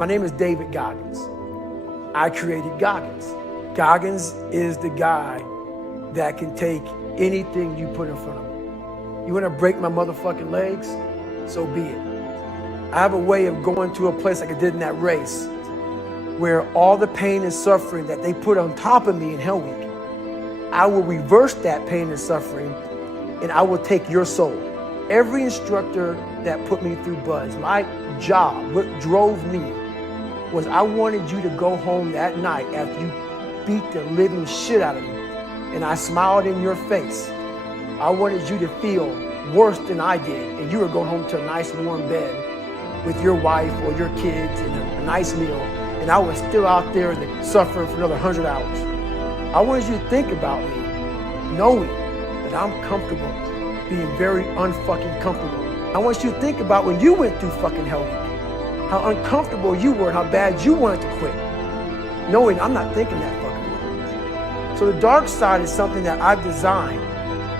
My name is David Goggins. I created Goggins. Goggins is the guy that can take anything you put in front of him. You want to break my motherfucking legs? So be it. I have a way of going to a place like I did in that race where all the pain and suffering that they put on top of me in Hell Week, I will reverse that pain and suffering and I will take your soul. Every instructor that put me through Buzz, my job, what drove me was I wanted you to go home that night after you beat the living shit out of me and I smiled in your face. I wanted you to feel worse than I did and you were going home to a nice warm bed with your wife or your kids and a nice meal and I was still out there suffering for another 100 hours. I wanted you to think about me knowing that I'm comfortable being very unfucking comfortable. I want you to think about when you went through fucking Hell Week, how uncomfortable you were and how bad you wanted to quit, knowing I'm not thinking that fucking way. So the dark side is something that I've designed.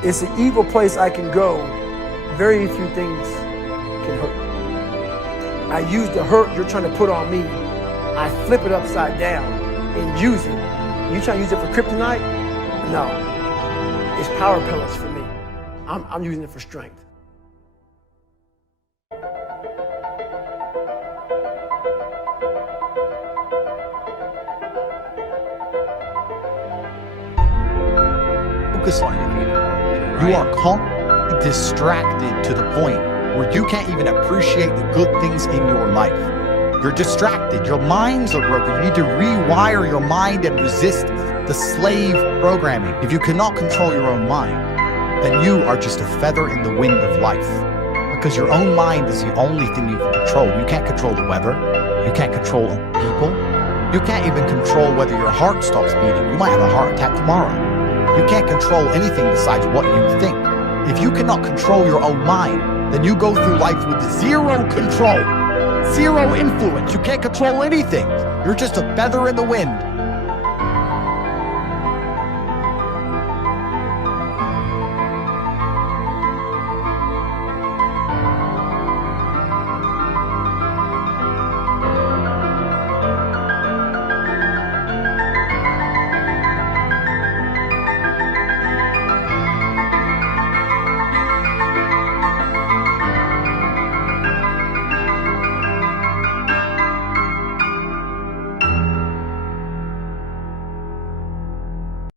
It's an evil place I can go. Very few things can hurt me. I use the hurt you're trying to put on me. I flip it upside down and use it. You trying to use it for kryptonite? No. It's power pellets for me. I'm using it for strength. Focus on it. You are completely distracted to the point where you can't even appreciate the good things in your life. You're distracted. Your minds are broken. You need to rewire your mind and resist the slave programming. If you cannot control your own mind, then you are just a feather in the wind of life. Because your own mind is the only thing you can control. You can't control the weather. You can't control people. You can't even control whether your heart stops beating. You might have a heart attack tomorrow. You can't control anything besides what you think. If you cannot control your own mind, then you go through life with zero control, zero influence. You can't control anything. You're just a feather in the wind.